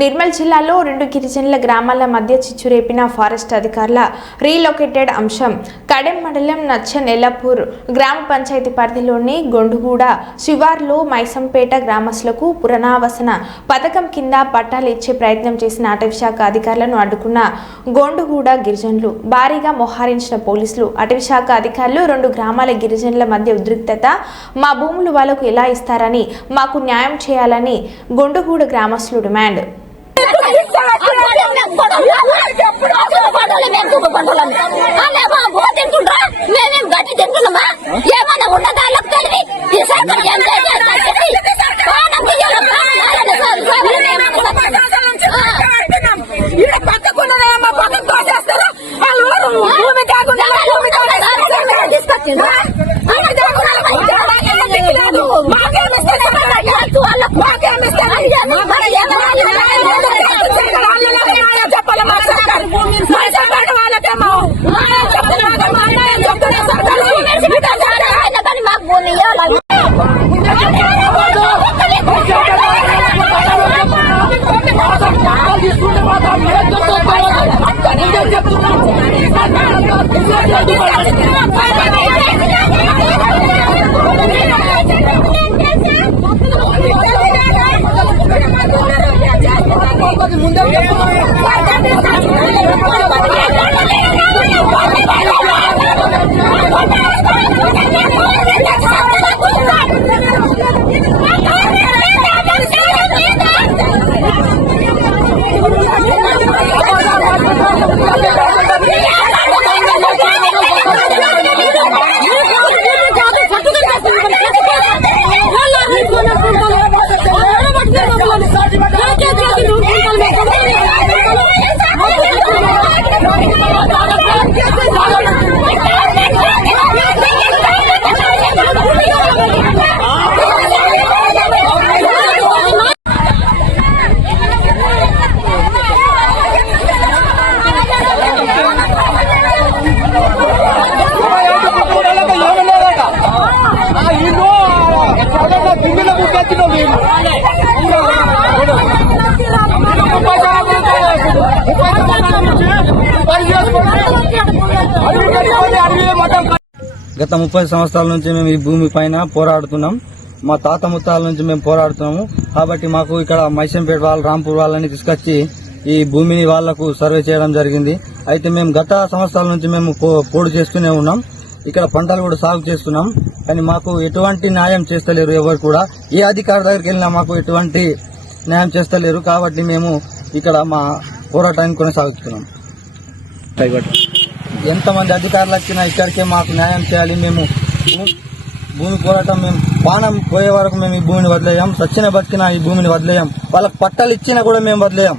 నిర్మల్ జిల్లాలో 2 గిరిజనుల గ్రామాల మధ్య చిచ్చురేపిన ఫారెస్ట్ అధికారుల రీలొకేటెడ్ అంశం కడెం మండలం నచ్చనెల్లపూర్ గ్రామ పంచాయతీ పరిధిలోని గొండుగూడ శివార్లో మైసంపేట గ్రామస్తులకు పునరావాసన పథకం కింద పట్టాలు ఇచ్చే ప్రయత్నం చేసిన అటవీశాఖ అధికారులను అడ్డుకున్న గొండుగూడ గిరిజనులు భారీగా మోహరించిన పోలీసులు అటవీశాఖ అధికారులు 2 గ్రామాల గిరిజనుల మధ్య ఉద్రిక్తత మా భూములు వాళ్లకు ఎలా ఇస్తారని మాకు న్యాయం చేయాలని గొండుగూడ గ్రామస్తులు డిమాండ్ గత 30 సంవత్సరాల నుంచి మేము ఈ భూమి పైన పోరాడుతున్నాం. మా తాత ముత్తాల నుంచి మేము పోరాడుతున్నాము. కాబట్టి మాకు ఇక్కడ మైసంపేట వాళ్ళు రాంపూర్ వాళ్ళని తీసుకొచ్చి ఈ భూమిని వాళ్లకు సర్వే చేయడం జరిగింది. అయితే మేము గత సంవత్సరాల నుంచి మేము పోడు చేస్తూనే ఉన్నాం. ఇక్కడ పంటలు కూడా సాగు చేస్తున్నాం. కానీ మాకు ఎటువంటి న్యాయం చేస్తలేరు. ఎవరు కూడా ఏ అధికారి దగ్గరికి వెళ్ళినా మాకు ఎటువంటి న్యాయం చేస్తలేరు. కాబట్టి మేము ఇక్కడ మా పోరాటాన్ని కొనసాగుతున్నాం. ఎంతమంది అధికారులు వచ్చినా ఇక్కడికే మాకు న్యాయం చేయాలి. మేము భూమి పోరాటం మేము పానం పోయే వరకు మేము ఈ భూమిని వదిలేయం. సచ్చిన బతికినా ఈ భూమిని వదిలేయం. వాళ్ళకి పట్టాలు ఇచ్చినా కూడా మేము వదిలేయం.